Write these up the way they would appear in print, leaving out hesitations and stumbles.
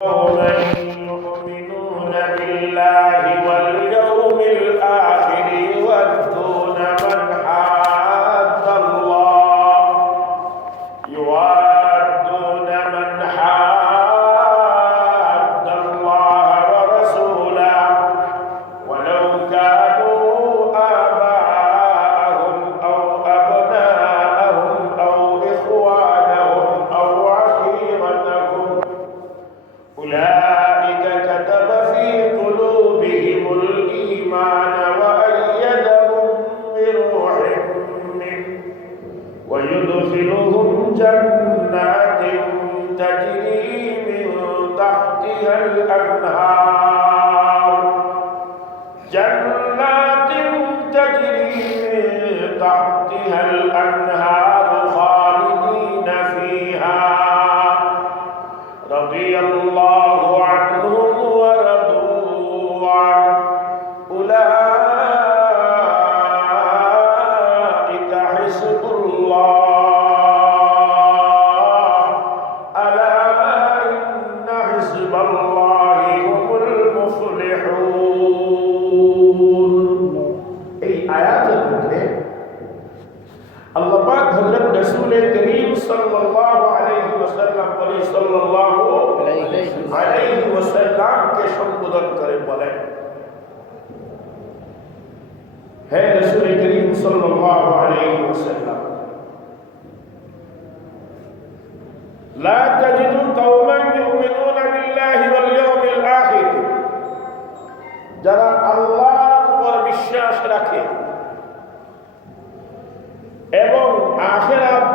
يؤمنون بالله واليوم الآخر يودون من حاد الله ورسوله ولو كانوا آباءهم أو أبناءهم أو إخوانهم أو عشيرتهم أولئك كتب في قلوبهم الإيمان وأيدهم بروح منه ويدخلهم جنات تجري من تحتها الأنهار خالدين فيها رضي الله عنهم ورضوا عنه أولئك حزب الله ألا إن حزب الله هم المفلحون এই আয়াতের মধ্যে আল্লাহ পাক হযরত রাসূল করিম সাল্লাল্লাহু আলাইহি ওয়াসাল্লাম বলে সাল্লাল্লাহু আলাইহি ওয়াসাল্লামকে সম্বোধন করে বলেন, হে রাসূল করিম সাল্লাল্লাহু আলাইহি ওয়াসাল্লাম, লা তাজিদু কওমান ইউমিনুনা বিল্লাহি ওয়াল ইয়াউমিল আখির, যারা আল্লাহর উপর বিশ্বাস রাখে এবং আখিরাত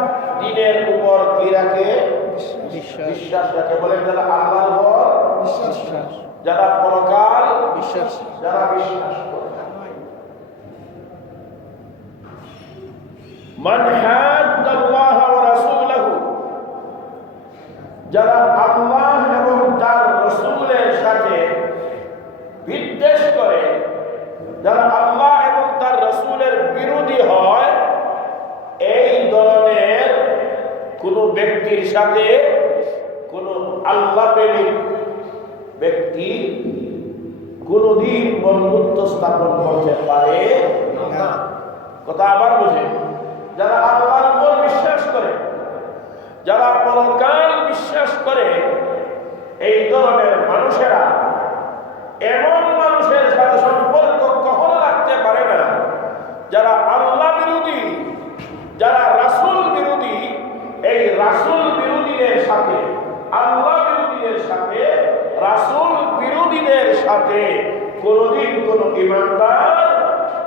দিনের উপর কি রাখে? বিশ্বাস রাখে। বলেন, যারা আল্লাহর উপর বিশ্বাস, যারা পরকাল বিশ্বাস, যারা বিশ্বাস করে। মান হাদ্দাল্লাহ ওয়া রাসূলহু, যারা আল্লাহ এবং তার রাসূলের সাথে বিদ্বেষ করে, যারা আল্লাহ এবং তার রাসূলের বিরোধী হয়, এই ধরনের কোন ব্যক্তির সাথে কোন আল্লাহ প্রেমিক ব্যক্তি কোনদিন বন্ধুত্ব স্থাপন করতে পারে না। কথা আবার বুঝে, যারা আল্লাহর উপর বিশ্বাস করে, যারা পরকাল বিশ্বাস করে, এই ধরনের মানুষেরা এমন মানুষের সাথে সম্পর্ক কখনো রাখতে পারে না যারা আল্লাহ বিরোধী, যারা রাসূল বিরোধী। এই রাসূল বিরোধীদের সাথে, আল্লাহ বিরোধীদের সাথে, রাসূল বিরোধীদের সাথে কোনদিন কোন ঈমানদার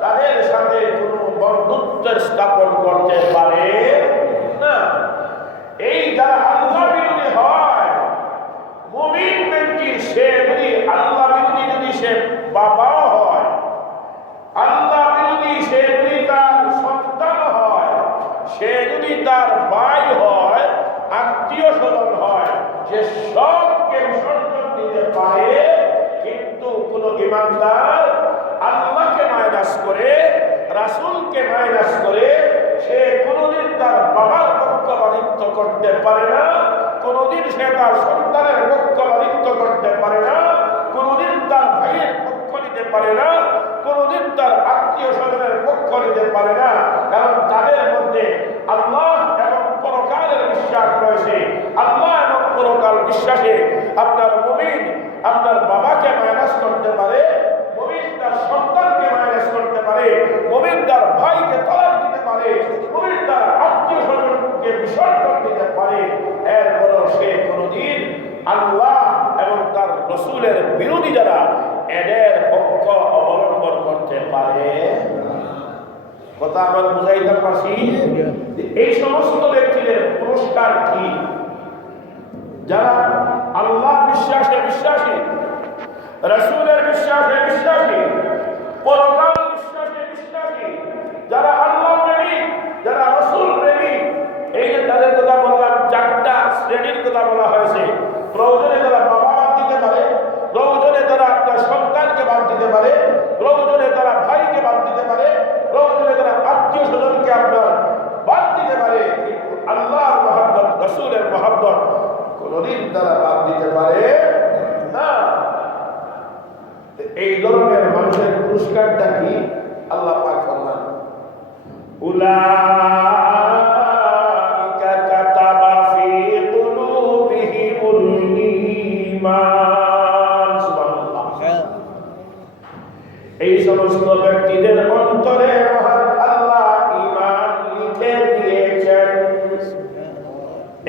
তাদের সাথে কোন বন্ধুত্ব স্থাপন করতে পারে না। এই যারা আল্লাহ বিরোধী হয়, মুমিন ব্যক্তি সে যদি আল্লাহ বিরোধী, যদি সে বাবা হয়, আল্লাহ বিরোধী সে যদি তার সন্তান হয়, সে যদি তার ভাই হয়, আত্মীয় স্বজন হয়, সে সবকে বিসর্জন দিতে পারে। কিন্তু কোন ঈমানদার আল্লাহকে মাইনাস করে, রাসূলকে মাইনাস করে সে কোনদিন তার বাবার পক্ষপাতিত্ব করতে পারে না, কোনদিন সে তার সন্তানের পক্ষপাতিত্ব করতে পারে না, কোনদিন তার ভাইয়ের পক্ষ নিতে পারে না, কোনদিন তার আত্মীয় স্বজনের পক্ষ নিতে পারে না। কারণ তাদের মধ্যে আল্লাহ এবং পরকালের বিশ্বাস রয়েছে। আল্লাহ এবং পরকাল বিশ্বাসে আপনার মুমিন আপনার বাবাকে মাইনাস করতে পারে, মুমিন তার সন্তানকে মাইনাস করতে পারে, মুমিন তার ভাইকে তালাক দিতে পারে, মুমিন তার আত্মীয় স্বজনকে বিসর্জন দিতে পারে। এরপরও সে কোনদিন আল্লাহ এবং তার রাসূলের বিরোধী যারা, এদের পক্ষ অবলম্বন করতে পারে। কথা আমরা বুঝাইতে পারছি? এই সমস্ত ব্যক্তিদের পুরস্কার কি? যারা আল্লাহ বিশ্বাসে বিশ্বাসী, রাসূলের বিশ্বাসে বিশ্বাসী, পরকাল বিশ্বাসে বিশ্বাসী, যারা আল্লাহ প্রেমিক, যারা রাসূল প্রেমিক, এই যে তাদের কথা বললাম, চারটা শ্রেণীর কথা বলা হয়েছে। প্রয়োজনে তারা বাবা বাদ দিতে পারে, প্রয়োজনে তারা আপনার সন্তানকে বাদ দিতে পারে, প্রয়োজনে তারা ভাইকে বাদ দিতে পারে, প্রয়োজনে তারা আত্মীয় স্বজনকে আপনার বাদ দিতে পারে। কিন্তু আল্লাহর মহব্বত, রাসূলের মহব্বত কোনদিন তারা বাদ দিতে পারে ঈমান। সুবহানাল্লাহ। এই সমস্ত ব্যক্তিদের অন্তরে মহান আল্লাহ ঈমান লিখে দিয়েছেন।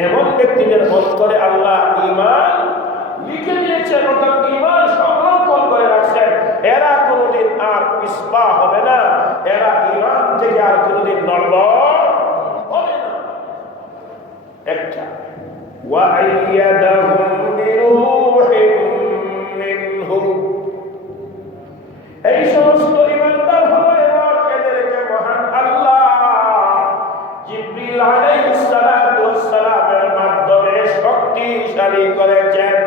এমন ব্যক্তিদের অন্তরে আল্লাহ ঈমান লিখে দিয়েছেন, অর্থাৎ ঈমান সংরক্ষণ করে রাখছেন। এরা কোনোদিন আর পিছপা হবে না, এরা ঈমান থেকে আর কোনোদিন নড়বড় হবে না। একটা ওয়াইয়াদাহুম বিরূহিন মিনহু, এই সমস্ত ঈমানদার হলো এবার এদেরকে মহান আল্লাহ জিবরিল আলাইহিস সালাতু ওয়াস সালামের মাধ্যমে শক্তিশালী করেছেন।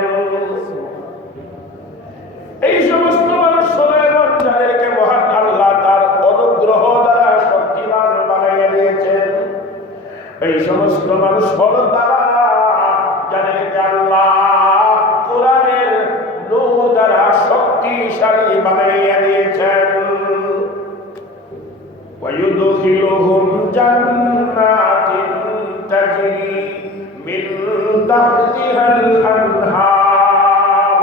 এই সমস্ত মানুষ হলো এবার যাদেরকে মহান আল্লাহ তার অনুগ্রহ দ্বারা শক্তিমান বানিয়ে দিয়েছেন। এই সমস্ত মানুষ হলো তারা যাদেরকে আল্লাহ কোরআনের নূর দ্বারা শক্তিশালী বানিয়ে দিয়েছেন। ويدخلهم جنات تجري من تحتها الأنهار,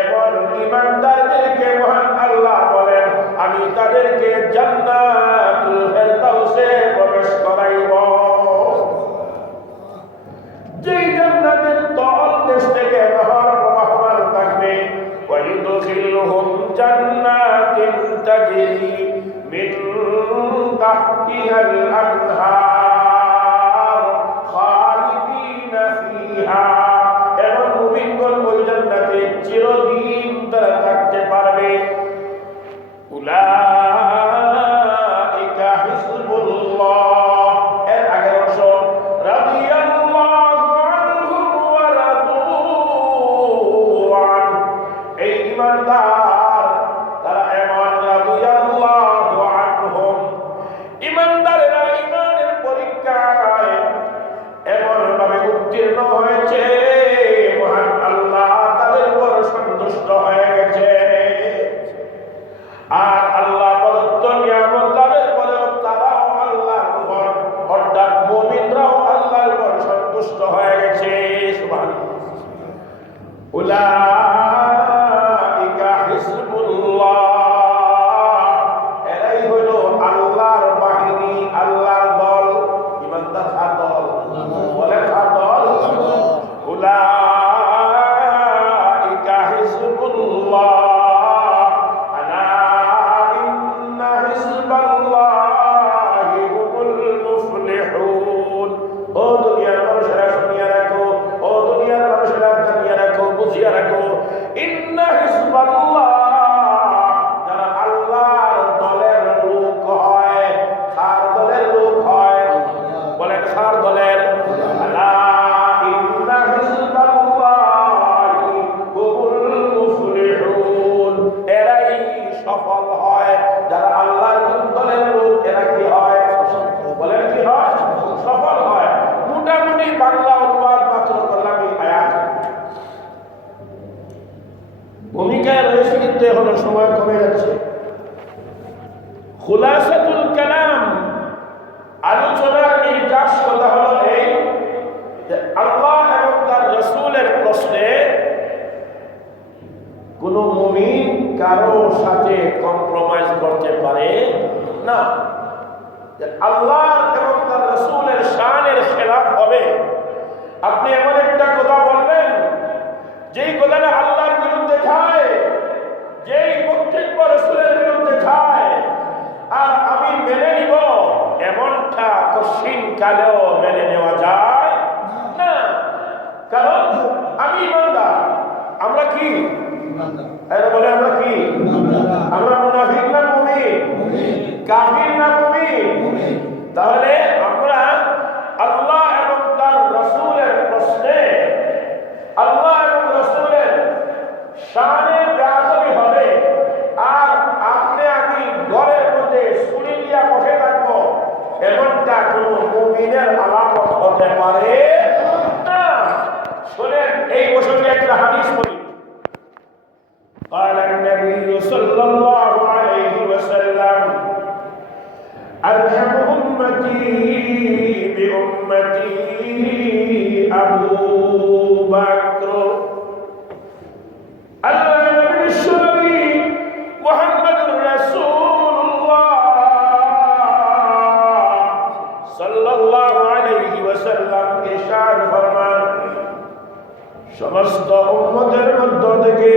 এবং ঈমানদারদেরকে মহান আল্লাহ বলেন আমি তাদেরকে জান্নাতুল ফেরদাউসে প্রবেশ করাইব। যেই জান্নাতের তল দেশ থেকে নহর প্রবাহমান থাকবে। ويدخلهم جنات تجري من تحتها الأنهار خالدين فيها, এবং মুমিনগণ ওই জান্নাতে চিরদিন তারা থাকতে পারবে। উলাইকা হিজবুল্লাহ, এর আগের অংশ রাদিয়াল্লাহু আনহুম ওয়া রাদু আন, এই ঈমানদার তারা এমন রাদিয়াল্লাহু আনহুম, ঈমানদারেরা ঈমানের পরীক্ষায় এমন ভাবে উত্তীর্ণ হয়েছে মহান আল্লাহ তাদের উপর সন্তুষ্ট হয়ে গেছে। আর আল্লাহ প্রদত্ত নিয়ামত লাভের পরেও তারাও আল্লাহর উপর, অর্থাৎ মুমিনরাও আল্লাহর উপর সন্তুষ্ট হয়ে গেছে। সুবহানাল্লাহ। উলাইকা হিজবুল্লাহ, এরাই হলো আল্লাহর বাহিনী, আল্লাহর দল। ঈমানদার কার দল? বলেন কার দল? উলাইকা হিজবুল্লাহ, আলা ইন্না হিজবাল্লাহি হুমুল মুফলিহুন। ও দুনিয়ার মানুষেরা শুনিয়া রাখো, ও দুনিয়ার মানুষেরা জানিয়া রাখো, বুঝিয়া রাখো, ইন্না হিজবাল্লাহ, যারা আল্লাহর দলের লোক হয়, কার দলের লোক হয়? বলেন কার দলের? আলা ইন্না হিজবাল্লাহি হুমুল মুফলিহুন, এরাই সফল হয়। যারা আল্লাহর দলের লোক এরা কি হয়? বলেন কি হয়? সফল হয়। মোটামুটি বাংলা অনুবাদ মাত্র করলাম এই আয়াত। ভূমিকায় রয়েছে কিন্তু এখনো সময় কমে যাচ্ছে। খুলাসাতুল কালাম, আলোচনার নির্যাস কথা হলো এই যে আল্লাহ এবং তার রাসূলের প্রশ্নে কোন মুমিন কারো সাথে কম্প্রোমাইজ করতে পারে না। আল্লাহ এবং তার রাসূলের শানের খেলাফ হবে। আপনি এমন একটা কথা বলবেন যেই কথাটা আল্লাহর বিরুদ্ধে যায়, যেই বক্তব্য রাসূলের বিরুদ্ধে যায়, আর আমি মেনে নিব, এমনটা কঠিন কালেও মেনে নেওয়া যায় না। কারণ আমি ঈমানদার। আমরা কি এরা বলে? আমরা কি? আমরা মুনাফিক না মুমিন? কাফির না মুমিন? তাহলে আমরা আল্লাহ এবং তার রাসূলের প্রশ্নে, আল্লাহ এবং রাসূলের শানে বেয়াদবি হবে, আর আপনি আমি ঘরের মধ্যে ছুরি দিয়া বসে থাকবো, এমনটা কোন মুমিনের আলামত হতে পারে না। শোনেন, এই প্রসঙ্গে একটা হাদিস বলি। قال النبي صلى الله عليه وسلم أرحم أمتي بأمتي أبو بكر উম্মতের মধ্য থেকে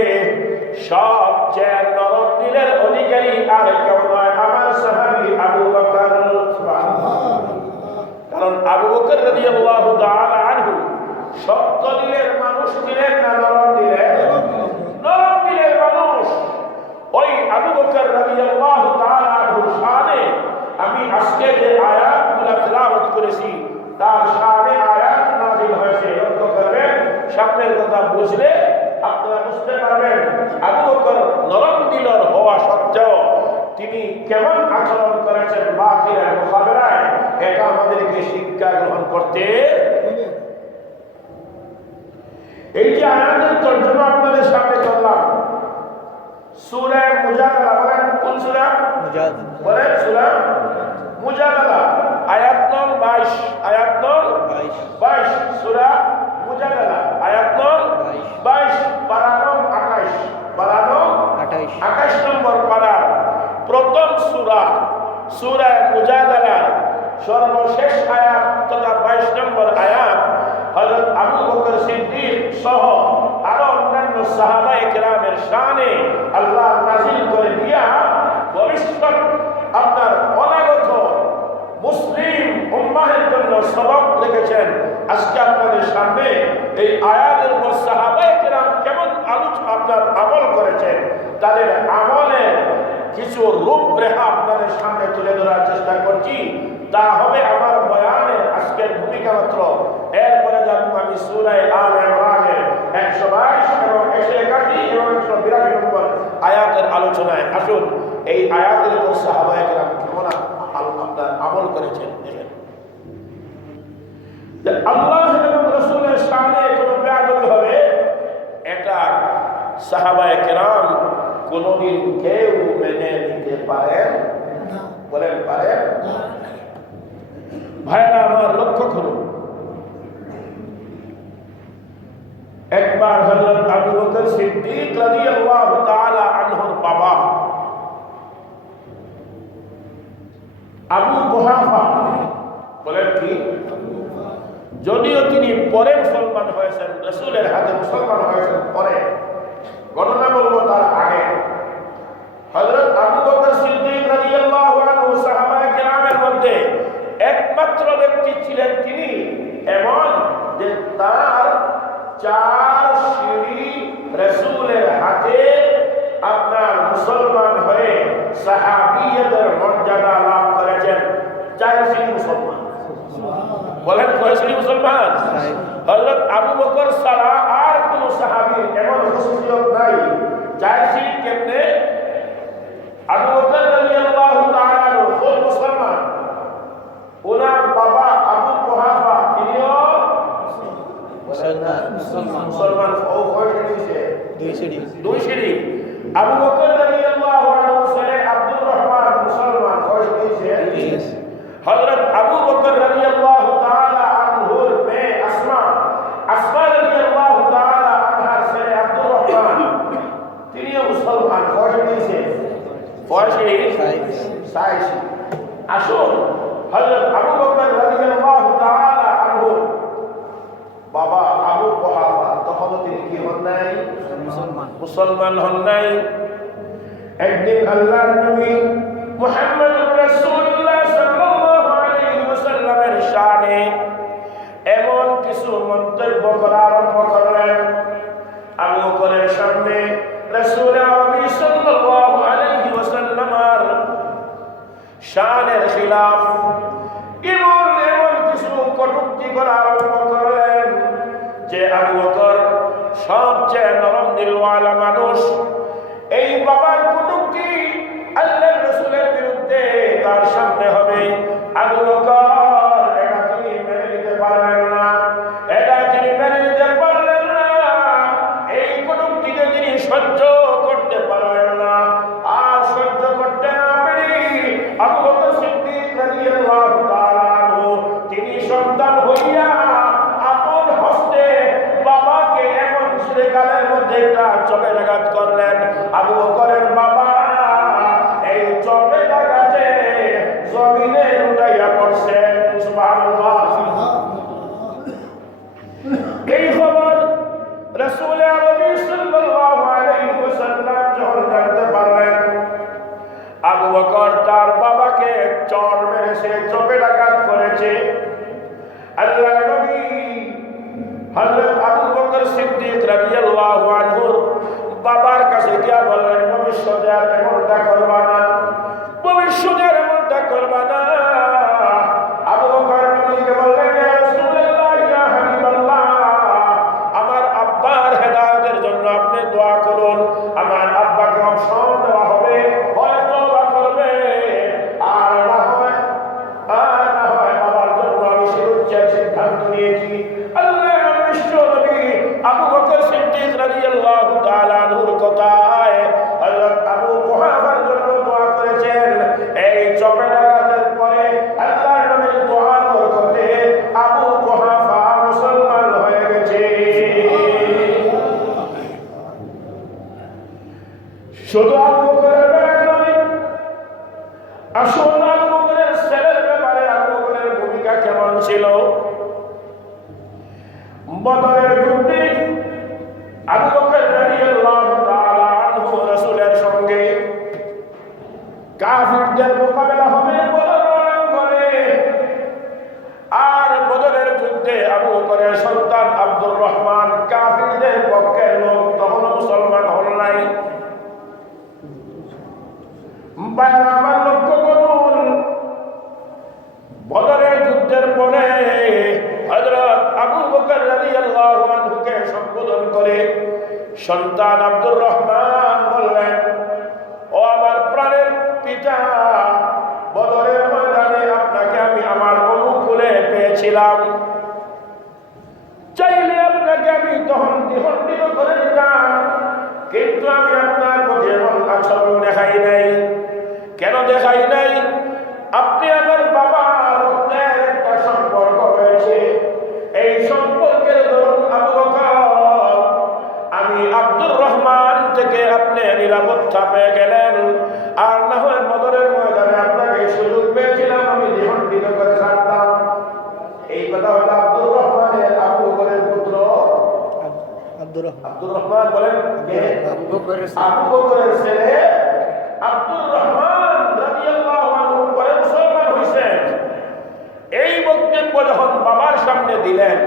সবচেয়ে নরম দিলের অধিকারী আর কেউ নয়, আমার সাহাবী আবু বকর। কারণ আবু বকর রাদিয়াল্লাহু তাআলা আনহু শক্ত দিলের মানুষ ছিলেন না নরম দিলের? নরম দিলের মানুষ। ওই আবু বকর রাদিয়াল্লাহু তাআলা আনহুর শানে আমি আজকে যে আয়াতগুলো তেলাওয়াত করেছি তার শানে আয়াত নাযিল হয়েছে। লক্ষ্য করবেন, সামনের কথা বুঝলে আপনারা বুঝতে পারবেন আবু বকর নরম দিলের হওয়া সত্ত্বেও তিনি কেমন আচরণ করেছেন বাতিলের মোকাবেলায়, এটা আমাদেরকে শিক্ষা গ্রহণ করতে। এই যে আয়াতের তর্জমা আপনাদের সামনে করলাম, সূরা মুজাদালা, বলেন কোন সূরা? মুজাদালা। বলেন সূরা মুজাদালা, আয়াত নং 22, আয়াত নং 22, সূরা মুজাদালা, আয়াত নং 22, পারা নং 28, পারা নং 28 নম্বর পারা, প্রথম সূরা, সূরা মুজাদালার সর্বশেষ আয়াত তথা 22 নম্বর আয়াত হযরত আবু বকর সিদ্দিক সহ আরো অন্যান্য সাহাবায়ে কেরামের শানে আল্লাহ নাযিল করে দিয়া ভবিষ্যৎ আপনার অনাগত মুসলিম উম্মাহের জন্য সবক রেখেছেন। আজকে আপনাদের সামনে এই আয়াতের উপর সাহাবায়ে কেরাম কেমন আপনার আমল করেছেন, তাদের আমলের কিছু রূপরেখা আপনাদের সামনে তুলে ধরার চেষ্টা করছি। তা হবে আমার বয়ানের আজকের ভূমিকা মাত্র। এরপরে যাব আমি সূরা আলে ইমরানের 122 এবং 181 এবং 182 নম্বর আয়াতের আলোচনায়। আসুন এই আয়াতের উপর সাহাবায়ে কেরাম কেমন আপনার আমল করেছেন দেখেন। আল্লাহ এবং রাসূলের শানে কোনো বেয়াদবি হবে, এটা সাহাবায়ে কেরাম কোনদিন কেউ মেনে নিতে পারেন না। বলেন পারেন না? ভাইরা আমার লক্ষ্য করুন, একবার হযরত আবু বকর সিদ্দিক রাদিয়াল্লাহু তাআলা আনহুর বাবা আবু কুহাফা, বলেন কি, যদিও তিনি পরে মুসলমান হয়েছেন, রাসূলের হাতে মুসলমান হয়েছেন পরে, ঘটনা বলবো তার আগে। হযরত আবু বকর সিদ্দিক রাদিয়াল্লাহু আনহু সাহাবায়ে কেরামের মধ্যে একমাত্র ব্যক্তি ছিলেন তিনি এমন যে তার 4 সিঁড়ি রাসূলের হাতে আপনার মুসলমান হয়ে সাহাবিয়তের মর্যাদা লাভ করেছেন। 4 সিঁড়ি মুসলমান। বলেন কয় সিঁড়ি মুসলমান? হযরত আবু বকর ছাড়া আর কোন সাহাবীর এমন খাসিয়ত নাই। 4 সিঁড়ি কেমনে? আবু বকর রাদিয়াল্লাহু তাআলা ফুল মুসলমান, ওনার বাবা আবু কুহাফা তিনিও মুসলমান। ও কয় সিঁড়ি? 2 সিঁড়ি। আবু বকর রাদিয়াল্লাহু আনহু ছেলে আব্দুর রহমান মুসলমান। কয় সিঁড়ি? হযরত আবু বকর রাদিয়াল্লাহু তাআলা আনহুর মেয়ে আসমা, আসমা রাদিয়াল্লাহু তাআলা আনহার ছেলে আব্দুর রহমান তিনিও মুসলমান। কয় সিঁড়ি? 6 সিঁড়ি। আসুন হযরত আবু বকর রাদিয়াল্লাহু তাআলা আনহু বাবা আবু কুহাফা তখন তিনি কি হন নাই? মুসলমান হন নাই। একদিন আল্লাহর নবী মুহাম্মদুর রাসূলুল্লাহ সাল্লাল্লাহু আলাইহি ওয়াসাল্লামের শানে এমন কিছু মন্তব্য করা আরম্ভ করলেন। আবু বকরের সামনে রাসূল আরবি সাল্লাল্লাহু আলাইহি ওয়াসাল্লামের শানের খিলাফ এমন কিছু কটূক্তি করা আরম্ভ করলেন যে আবু বকর সবচেয়ে নরম দিলওয়ালা মানুষ, এই বাবার কটূক্তি আল্লাহর রাসূলের বিরুদ্ধে তার সামনে হবে। আবু বকর এটা তিনি মেনে নিতে পারলেন না, এটা তিনি মেনে নিতে পারলেন না। এই কটূক্তিকে তিনি সহ্য করতে পারলেন না। আর সহ্য করতে না পেরে আবু বকর সিদ্দিক রাদিয়াল্লাহু তাআলা আনহু তিনি সন্তান হইয়া আপন হস্তে বাবাকে এমন গালের মধ্যে একটা চপের আঘাত করলেন। আবু বকরের বাবা এই চপের আঘাতে জমিনে উঠাইয়া পড়ছেন। সুবহানাল্লাহ। এই খবর রাসূল করুন, আমার আব্বাকে অপশন দেওয়া হবে, হয় তওবা করবে, আর না হয় আমার জন্য আমি শিরুচ্ছের সিদ্ধান্ত নিয়েছি। আল্লাহর বিশ্ব নবী আবু বকর সিদ্দিক রাদিয়াল্লাহু তাআলা আনহুর কথায় হযরত আবু কুহাফার জন্য দোয়া করেছেন। এই চপেট আঘাতের পরে আল্লাহর নবীর দোয়ার বরকতে আবু কুহাফা মুসলমান হয়ে গেছে। শুধু আবু বকরের ব্যাপারে নয়, আসল আবু বকরের ছেলের ব্যাপারে আবু বকরের ভূমিকা কেমন ছিল? বদরের যুদ্ধে আবু বকর রাদিয়াল্লাহু তাআলা আনহু রাসূলের সঙ্গে কাফিরদের মোকাবেলা হবে বদর করে। আর বদরের যুদ্ধে আবু বকরের সন্তান আব্দুর রহমান কাফিরদের পক্ষের লোক, তখন মুসলমান হল নাই। আমার লক্ষ্য করুন, বদরের যুদ্ধের পরে হযরত আবু বকর রাদিয়াল্লাহু আনহুকে সম্বোধন করে সন্তান আব্দুর রহমান বললেন, ও আমার প্রাণের পিতা, বদরের ময়দানে আপনাকে আমি আমার অনুকূলে পেয়েছিলাম, চাইলে আপনাকে আমি তখন দ্বিখণ্ডিত করে দিতাম, কিন্তু আমি আপনার প্রতি এমন আচরণ দেখাই নাই। কেন দেখাই নাই? আপনি আমার বাবা, রক্তের একটা সম্পর্ক হয়েছে, এই সম্পর্কের দরুন আবু বকর আমি আব্দুর রহমান থেকে আপনি নিরাপত্তা পেয়ে গেলেন, আর না হয় বদরের ময়দানে আপনাকে সুযোগ পেয়েছিলাম, আমি দ্বিখণ্ডিত করে ছাড়তাম। এই কথা হলো আব্দুর রহমানের আবু বকরের পুত্র আব্দুর রহমান বলেন কে? আবু বকরের ছেলে আব্দুর রহমান রাদিয়াল্লাহু আনহু পরে মুসলমান হয়েছেন। এই বক্তব্য যখন বাবার সামনে দিলেন,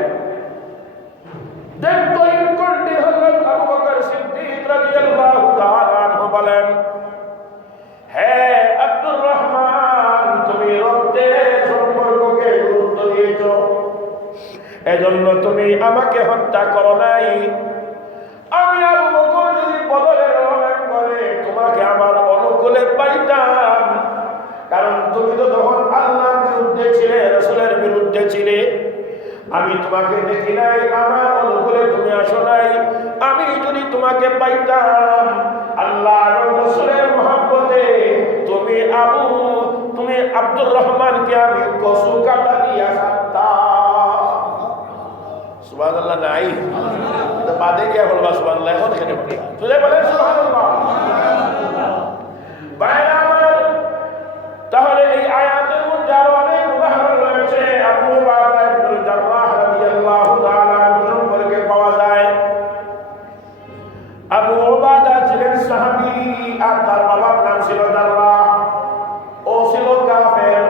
দেখতো ইনকন্টি হযরত আবু বকর সিদ্দিক রাদিয়াল্লাহু তাআলা আনহু বলেন, হে আব্দুর রহমান, তুমি রক্তের সম্পর্ককে গুরুত্ব দিয়েছো, এজন্য তুমি আমাকে হত্যা করো নাই। আমি আবু বকর যদি বদরের রণাঙ্গনে তোমাকে আমার অনুকূলে পাইতাম, কারণ তুমি তো তখন আল্লাহর বিরুদ্ধে ছিলে, রাসূলের বিরুদ্ধে ছিলে, আমি তোমাকে দেখি নাই, আমার অনুকূলে তুমি আসো নাই। আমি যদি তোমাকে পাইতাম আল্লাহর রাসূলের মহব্বতে, তুমি আব্দুর রহমানকে আমি কসু কাটা দিয়া ছাড়তাম। সুবহানাল্লাহ নাই? বাদে গিয়া বলবা সুবহানাল্লাহ, এখন এখানে বলে বলেন সুবহানাল্লাহ। বাইরে আমার, তাহলে এই আয়াতের মধ্যে আরো অনেক উদাহরণ রয়েছে। আবু উবাদা ইবনুল জাররাহ রাদিয়াল্লাহু তাআলা সম্পর্কে পাওয়া যায়। আবু উবাদা ছিলেন সাহাবী, আর তার বাবার নাম ছিল জাররাহ, ও ছিল কাফের।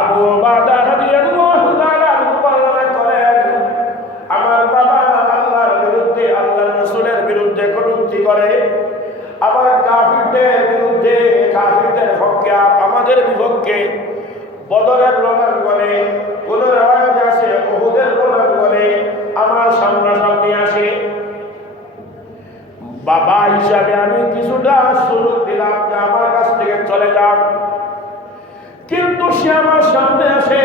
আবু উবাদা রাদিয়াল্লাহু তাআলা বর্ণনা করেন, আমার বাবা আল্লাহর বিরুদ্ধে, আল্লাহর রাসূলের বিরুদ্ধে কটূক্তি করে, আবার কাফিরদের বিরুদ্ধে, কাফিরদের পক্ষে আর আমাদের বিপক্ষে বদরের রণাঙ্গনে, কোন রিওয়ায়াতে আছে উহুদের রণাঙ্গনে আমার সামনাসামনি আসে। বাবা হিসাবে আমি কিছুটা সুযোগ দিলাম যে আমার কাছ থেকে চলে যাক, কিন্তু সে আমার সামনে আসে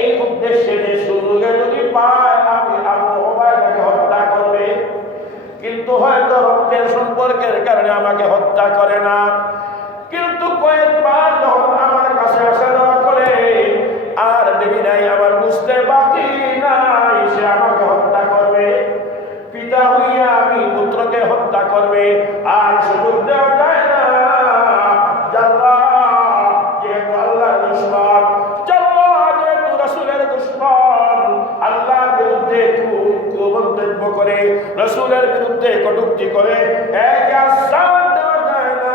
এই উদ্দেশ্যে যে সুযোগে যদি পায় আমি আবু উবাইদাকে হত্যা করবে, কিন্তু হয়তো রক্তের সম্পর্কের কারণে আমাকে হত্যা করে না, কিন্তু কয়েকবার যখন আমার কাছে আসা যাওয়া করে আর দেবী নাই, আমার বুঝতে বাকি নাই সে আমাকে হত্যা করবে, পিতা হইয়া আমি পুত্রকে হত্যা করবে, আর সুযোগ দেওয়া যায় না। জাল্লাহ যেহেতু আল্লাহর দুশমন, জাল্লাহ যেহেতু রাসূলের দুশমন, আল্লাহর বিরুদ্ধে কুমন্তব্য করে, রাসূলের বিরুদ্ধে কটূক্তি করে, একে আশ্বাস দেওয়া যায় না।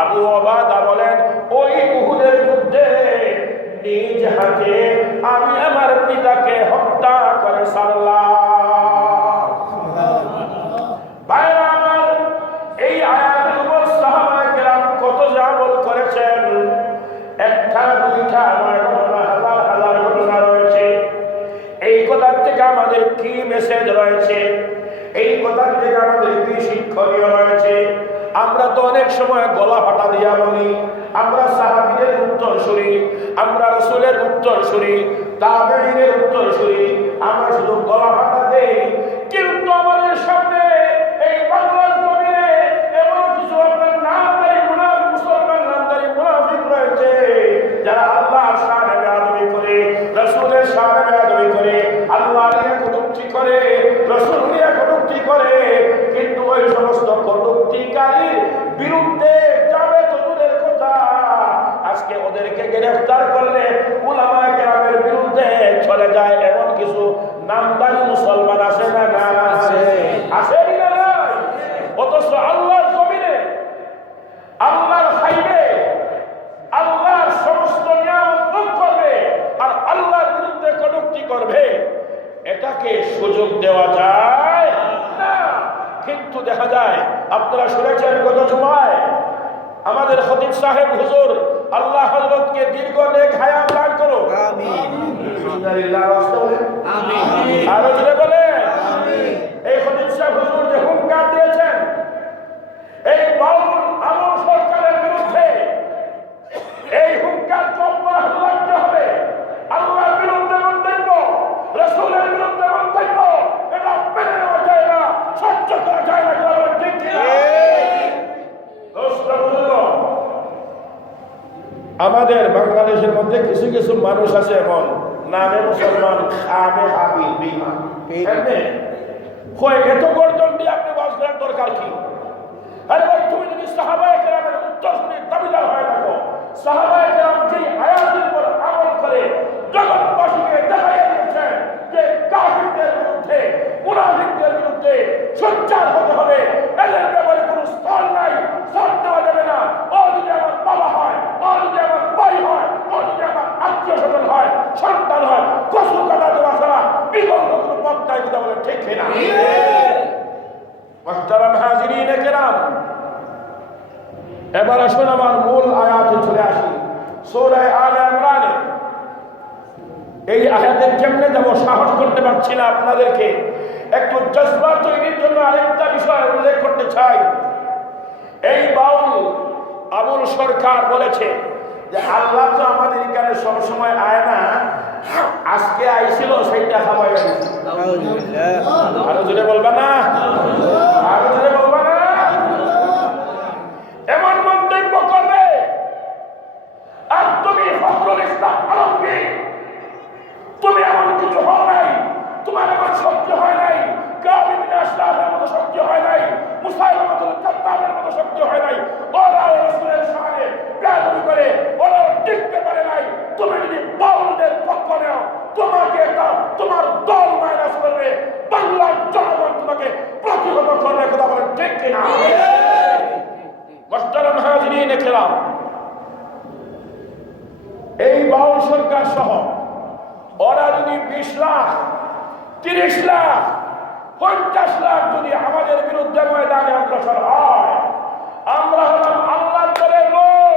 আবু উবাদা বলেন, ওই উহুদের যুদ্ধে নিজ হাতে আমি আমার পিতাকে হত্যা করে সারলাম। ভাইরা আমার, এই আয়াতের উপর সাহাবায়ে কেরাম কত যে আমল করেছেন, একটা দুইটা নয়, ঘটনা হাজার হাজার ঘটনা রয়েছে। এই কথার থেকে আমাদের কি মেসেজ নিষেধ রয়েছে। এই কথা থেকে আমাদের কি শিক্ষণীয় রয়েছে? আমরা তো অনেক সময় গলা ফাটা দিয়া বলি আমরা সাহাবীদের উত্তরসূরি, আমরা রাসূলের উত্তরসূরি, তাবেঈনের উত্তরসূরি, আমরা শুধু গলা ফাটা দেই। কিন্তু আমাদের সামনে এই বাংলার জমিনে এমন কিছু আপনার নামদারি মুনাফিক, মুসলমান নামদারি মুনাফিক রয়েছে যারা আল্লাহর শানে বেয়াদবি করে, রাসূলের শানে বেয়াদবি করে, আল্লাহ নিয়ে কটূক্তি করে, রাসূল নিয়ে কটূক্তি করে। কিন্তু ওই সমস্ত কটূক্তিকারীর বিরুদ্ধে যাবে তো দূরের কথা, আজকে ওদেরকে গ্রেফতার করলে উলামায়ে কেরামের বিরুদ্ধে চলে যায় এমন কিছু নামদারি মুসলমান আছে না? না আছে, আছে না? অথচ আল্লাহর জমিনে, আল্লাহর হাইবে, আল্লাহর সমস্ত নিয়ামত ভোগ করবে আর আল্লাহর বিরুদ্ধে কটূক্তি করবে, এটাকে সুযোগ দেওয়া যায় না। কিন্তু দেখা যায়, আপনারা শুনেছেন গত জুমায় আমাদের খতিব সাহেব হুজুর, আল্লাহ হযরতকে দীর্ঘ নেক হায়াত দান করো, আমিন। আমিন। আর জোরে বলেন আমিন। এই খতিব সাহেব হুজুর যে হুঙ্কার দিয়েছেন এই বাউল আমল সরকারের বিরুদ্ধে, এই হুঙ্কার অব্যাহত রাখতে হবে। আল্লাহর বিরুদ্ধে মন্তব্য, রাসূলের বিরুদ্ধে মন্তব্য, এটা মেনে নেওয়া যায় না, সহ্য করা যায় না। ঠিক কি না? আমাদের বাংলাদেশের মধ্যে কিছু কিছু মানুষ আছে এমন নামে মুসলমান, খামে হাবিল বেঈমান। এত গর্জন দিয়ে আপনি ওয়াজ করার দরকার কি? আরে ভাই, তুমি যদি সাহাবায়ে কেরামের উত্তরসূরি দাবিদার হয়ে থাকো, সাহাবায়ে কেরাম যে আয়াতের উপর আমল করে জগৎবাসীকে দেখাইয়া দিয়েছেন যে কাফিরদের বিরুদ্ধে, মুনাফিকদের বিরুদ্ধে সোচ্চার হতে হবে, এদের ব্যাপারে কোনো স্থল নাই, স্থল দেওয়া যাবে না। ও যদি আমার বাবা হয়, ও যদি আমার ভাই হয়, ও যদি আমার আত্মীয় স্বজন হয়, সন্তান হয়, কসু কাটা দেওয়া ছাড়া বিকল্প কোনো পথ নাই। কথা বলে ঠিক কিনা? মুহতারাম হাজিরিন কেরাম, এবার আসুন আমার মূল আয়াতে চলে আসি, সূরা আলে ইমরানে। এই আয়াতে কেমনে যাব সাহস করতে পারছি না। আপনাদেরকে একটু জজবা তৈরির জন্য আরেকটা বিষয় উল্লেখ করতে চাই। এই বাউল আবুল সরকার বলেছে যে আল্লাহ তো আমাদের এখানে সবসময় আয় না, আজকে আইছিল সেইটা খাওয়াই। আরো জোরে বলবা না? আরো জোরে বলবা না? এমন মন্তব্য করবে আর তুমি ফখরুল ইসলাম আলমগীর, তুমি এমন কিছু হও নাই, তোমার এমন শক্তি হয় নাই, কাব ইবনে আশরাফের মতো শক্তি হয় নাই, মুসাইলামাতুল কাযযাবের মতো শক্তি হয় নাই। ওরা রাসূলের শানে বেয়াদবি করে, ওরা টিকতে পারে নাই। তুমি যদি বাউলদের পক্ষ নাও, তোমাকে তোমার দল মাইনাস করবে, বাংলার জনগণ তোমাকে প্রতিহত করবে। কথা বলেন ঠিক কিনা? মুহতারাম হাজিরিন কেরাম, এই বাউল সরকার সহ ওরা যদি 20 লাখ, 30 লাখ, 50 লাখ যদি আমাদের বিরুদ্ধে ময়দানে অগ্রসর হয়, আমরা হলাম আল্লাহর দলের লোক,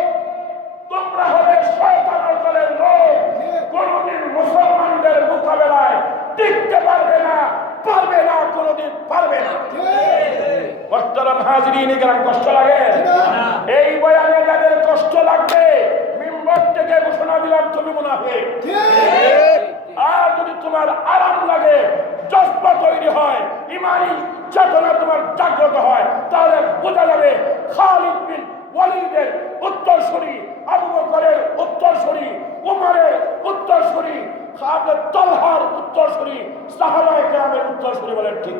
তোমরা হবে শয়তানের দলের লোক, কোনদিন মুসলমানদের মোকাবেলায় টিকতে পারবে না, পারবে না, কোনদিন পারবে না। মুহতারাম হাজিরিন কেরাম, কষ্ট লাগে? এই বয়ানে যাদের কষ্ট লাগবে, মিম্বার থেকে ঘোষণা দিলাম তুমি মুনাফিক। আর যদি তোমার আরাম লাগে, জজবা তৈরি হয়, ইমানি চেতনা তোমার জাগ্রত হয়, তাহলে বোঝা যাবে খালিদ বিন ওয়ালিদের উত্তরসূরি, আবু বকরের উত্তরসূরি, উমরের উত্তরসূরি, খালিদ তালহার উত্তরসূরি, সাহাবায়ে কেরামের উত্তরসূরি বলেন ঠিক?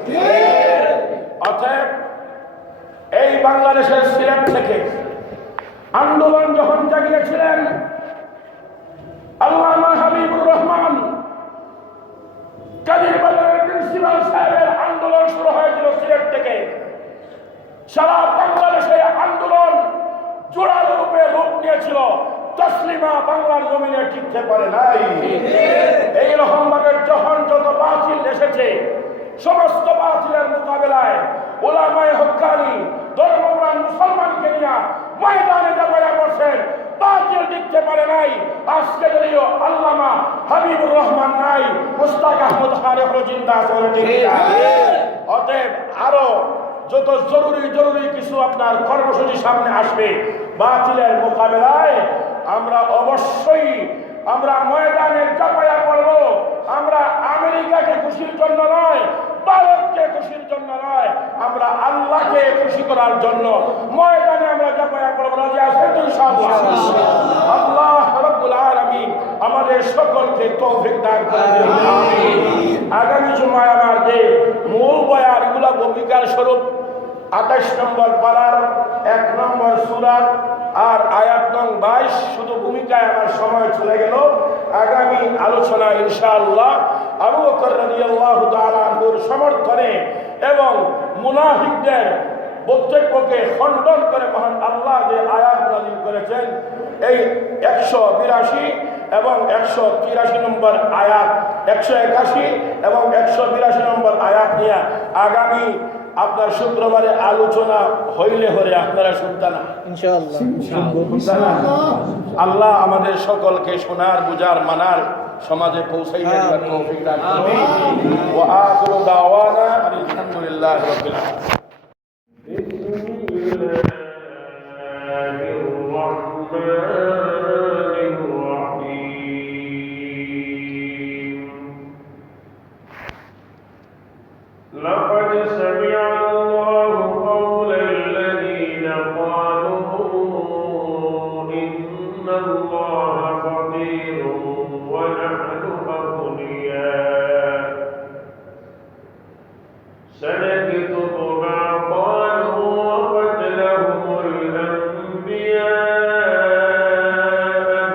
অতএব এই বাংলাদেশের সিলেট থেকে আন্দোলন যখন জাগিয়েছিলেন আল্লামা হাবিবুর রহমান কাজীর বাজারের প্রিন্সিপাল সাহেবের আন্দোলন শুরু হয়েছিল সিলেট থেকে। সারা বাংলাদেশে আন্দোলন জোরালো রূপে রূপ নিয়েছিল। তসলিমা বাংলার জমিনে টিকতে পারে নাই। এইরকম ভাবে যখন যত বাতিল এসেছে, সমস্ত বাতিলের মোকাবেলায় ওলামায়ে হক্কানি ধর্মপ্রাণ মুসলমানকে নিয়ে ময়দানে দাঁড়িয়ে বসেন। বাতিল লিখতে পারে নাই। আজকে যদিও আল্লামা হাবিবুর রহমান নাই, মুস্তাক আহমদ খান এখনো জিন্দা আছে। অতএব আরো যত জরুরি কিছু আপনার কর্মসূচি সামনে আসবে বাতিলের মোকাবেলায়, আমরা অবশ্যই আমরা ময়দানে চাপায়া পড়ব। আমরা আমেরিকাকে খুশির জন্য নয়, ভারতকে খুশির জন্য নয়, আমরা আল্লাহকে খুশি করার জন্য ময়দানে আমরা চাপায়া পড়ব। রাজি আছেন তো ইনশাআল্লাহ? আল্লাহ রাব্বুল আলামিন আমাদের সকলকে তৌফিক দান করুন। আমিন। আগামী জুমায় আমার যে মূল বয়ান এগুলা ভূমিকার স্বরূপ 28 নম্বর পারার 1 নম্বর সূরা আর আয়াত নং 22 শুধু ভূমিকায় আমার সময় চলে গেল। আগামী আলোচনা ইনশাআল্লাহ আবু বকর রাদিয়াল্লাহু তাআলা আনহুর সমর্থনে এবং মুনাফিকদের বক্তব্যকে খণ্ডন করে মহান আল্লাহ যে আয়াত নাযিল করেছেন, এই 182 এবং 183 নম্বর আয়াত, 181 এবং 182 নম্বর আয়াত নিয়ে আগামী আপনার শুক্রবারে আলোচনা হইলে হলে আপনারা শুনতেন না ইনশাআল্লাহ। আল্লাহ আমাদের সকলকে শোনার, বুঝার, মানার সমাজে পৌঁছাইয়ে দেওয়ার তৌফিক দান করুন। ওয়া আখিরু দাওয়ানা আলহামদুলিল্লাহি রাব্বিল আলামিন। لقد سمع الله قول الذين قالوا إن الله فقير ونحن أغنياء سنكتب ما قالوا وقتلهم الأنبياء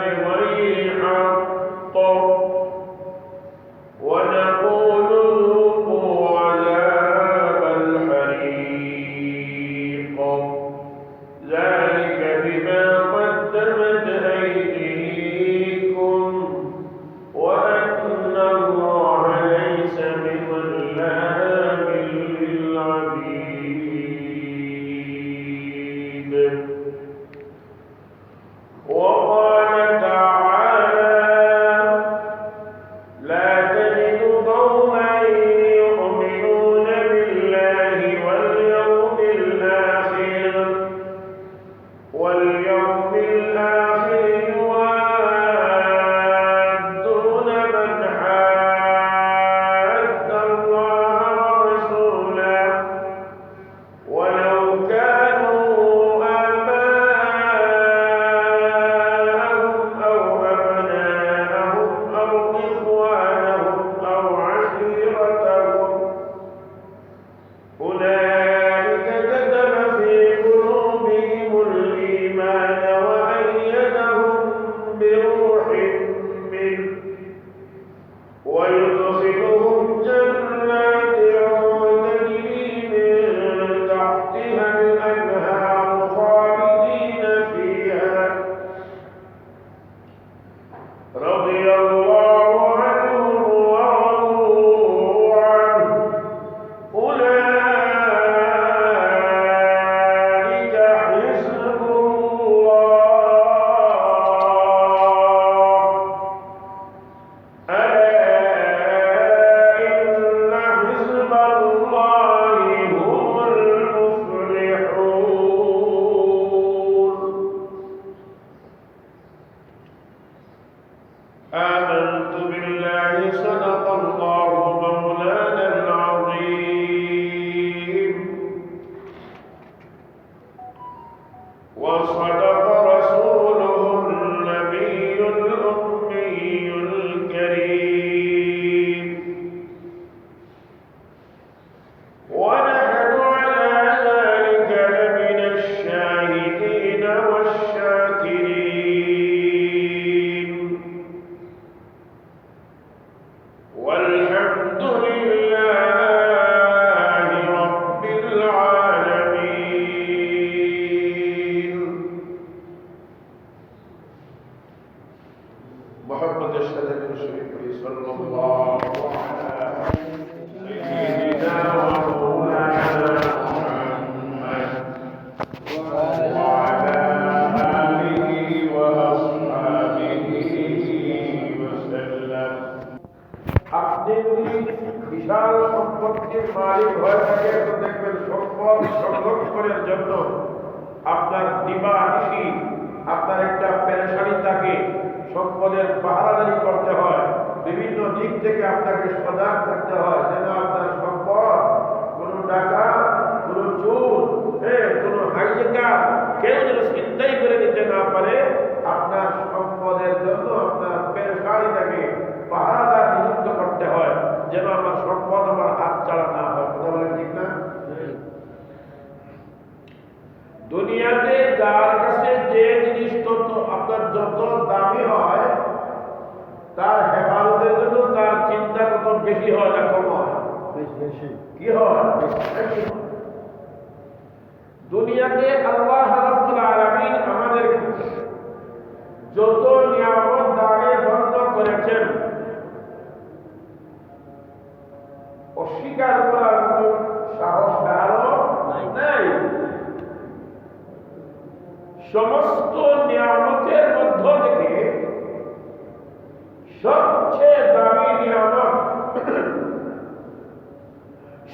بغير حق ونقول ذوقوا عذاب الحريق ذلك بما قدمت أيديكم وأن الله ليس بظلام للعبيد. وقال تعالى لا تجد قوما يؤمنون بالله واليوم الآخر يوادون من حاد الله মালিক হয়ে থাকে তো দেখবেন সম্পদ সংরক্ষণের জন্য আপনার দিবানিশি আপনার একটা পেরেশানি থাকে, সম্পদের পাহারাদারি করতে হয়, বিভিন্ন দিক থেকে আপনাকে সজাগ থাকতে হয় যেন আপনার সম্পদ কোনো ডাকাত, কোনো চোর, কোনো হাইজেকার কেউ যেন চিন্তাই করে নিতে না পারে। আপনার সম্পদের জন্য আপনার পেরেশানিটাকে পাহারাদার নিযুক্ত করতে হয় যেন আমার সম্পদ আমার হাত ছাড়া না হয়। কথা বলেন ঠিক না? দুনিয়াতে যার কাছে যে জিনিস আপনার যত দামি হয় তার হেফাজতের জন্য তার চিন্তা তত বেশি হয় না কম হয়? কি হয়? দুনিয়াতে আল্লাহ রাব্বুল আলামিন আমাদের যত নিয়ামত দানে ধন্য করেছেন অস্বীকার করার মতো সাহস কারো নাই। সমস্ত নিয়ামতের মধ্য থেকে সবচেয়ে দামি নিয়ামত,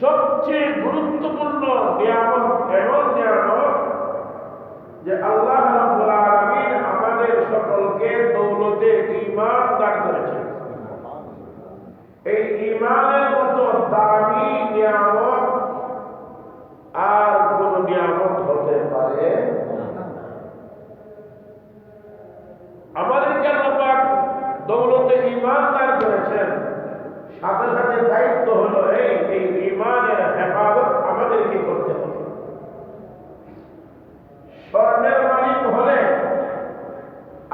সবচেয়ে গুরুত্বপূর্ণ নিয়ামত এমন নিয়ামত যে আল্লাহ রাব্বুল আলামিন আমাদের সকলকে দৌলতে ঈমান দান করেছেন। এই ঈমানের মতো দামি নিয়ামত আর কোন নিয়ামত হতে পারে? আমাদেরকে আল্লাহ পাক দৌলতে ঈমান দান করেছেন, সাথে সাথে দায়িত্ব হলো এই ঈমানের হেফাজত আমাদেরকে করতে হবে। স্বর্ণের মালিক হলে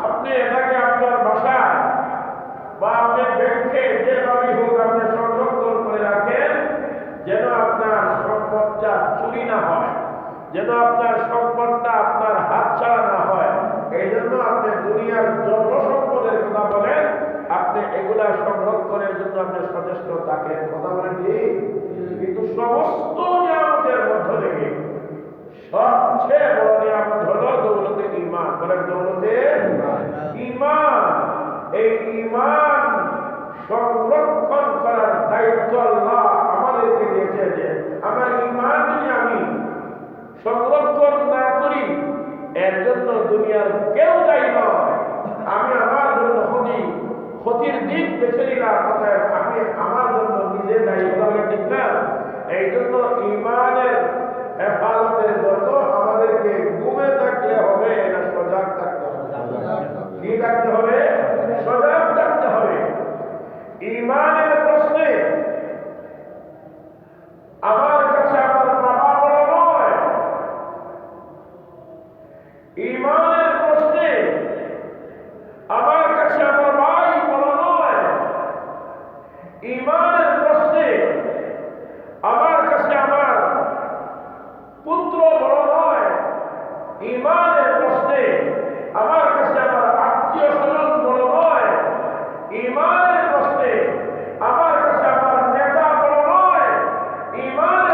আপনি এটাকে আপনার বাসায় বা আপনি ব্যাংকে যেভাবে হোক আপনি সংরক্ষণ করে রাখেন যেন আপনার সম্পদটা চুরি না হয়, যেন আপনার সম্পদটা আপনার হাত ছাড়া না হয়। এই জন্য আপনি দুনিয়ার যত সম্পদের কথা বলেন আপনি এগুলা সংরক্ষণের জন্য আপনি সচেষ্ট থাকেন। কথা বলেন ঠিক? কিন্তু সমস্ত নিয়ামতের মধ্য থেকে সবচেয়ে বড় নিয়ামত হলো দৌলতে ঈমান। বলেন দৌলতে ঈমান। এই ঈমান সংরক্ষণ করার দায়িত্ব আল্লাহ আমাদেরকে দিয়েছে যে আমার ঈমান যদি আমি সংরক্ষণ না করি এর জন্য দুনিয়ার কেউ দায়ী নয়। আমি আমার জন্য ক্ষতির দিক বেছে নিলাম, অতএব আমি আমার জন্য নিজে দায়ী। কথা ঠিক না? এই জন্য ঈমানের হেফাজতের জন্য আমাদেরকে ঘুমে থাকলে হবে না সজাগ থাকতে হবে? কি থাকতে হবে? সজাগ থাকতে হবে। ঈমানের প্রশ্নে আমার কাছে আমার বাবা বড় নয়। ঈমানের প্রশ্নে আমার কাছে আমার ভাই বড় নয়। ঈমানের প্রশ্নে আমার কাছে আমার পুত্র বড় নয়। ঈমানের প্রশ্নে আমার কাছে আমার আত্মীয় স্বজন বড় নয়। ঈমানের প্রশ্নে আমার কাছে আমার নেতা বড় নয়। ঈমানের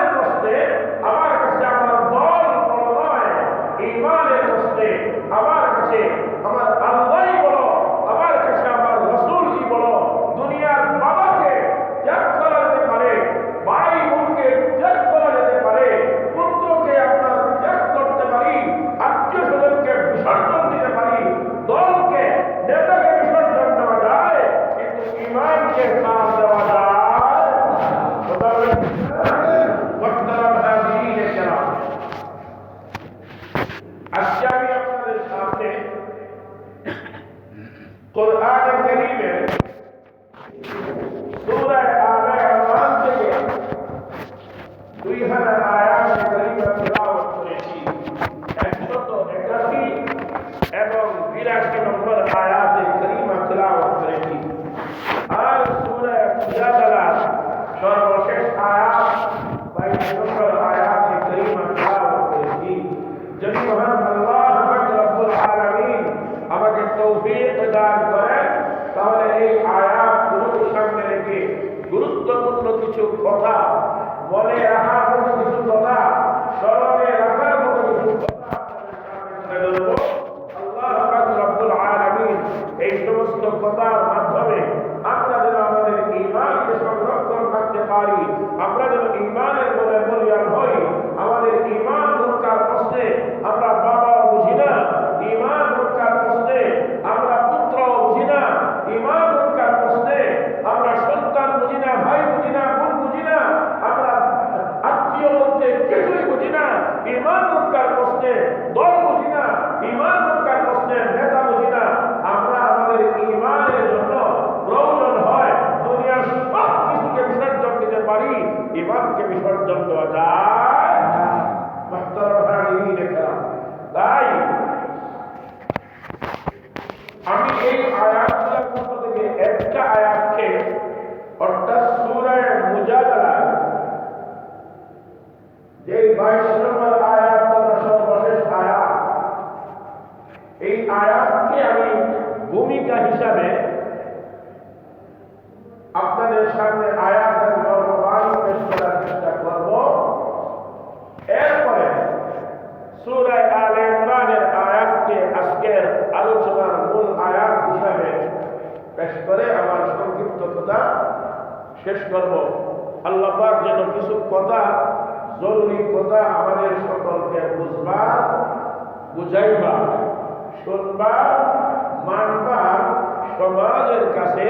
ইমান রক্ষার প্রশ্নে দল বুঝি না, ইমান রক্ষার প্রশ্নে নেতা বুঝি না। আমরা আমাদের ইমানের জন্য প্রয়োজন হয় দুনিয়ার সব কিছুকে বিসর্জন দিতে পারি, ইমানকে বিসর্জন দেওয়া যায় না। তাই আমি এই আয়াতগুলোর মধ্য থেকে একটা আয়াতকে, অর্থাৎ সূরা মুজাদালা যে 22 নম্বর আয়াত তথা সর্বশেষ আয়াত, এই আয়াতকে আমি ভূমিকা হিসাবে আপনাদের সামনে আয়াত বর্ণবাণী পেশ করার চেষ্টা করব। এরপরে সূরা আলে ইমরানের আয়াতকে আজকের আলোচনার মূল আয়াত হিসাবে পেশ করে আমার সংক্ষিপ্ত কথা শেষ করব। আল্লাহ পাক যেন কিছু কথা, জরুরি কথা আমাদের সকলকে বুঝবার, বুঝাইবার, শুনবার, মানবার, সমাজের কাছে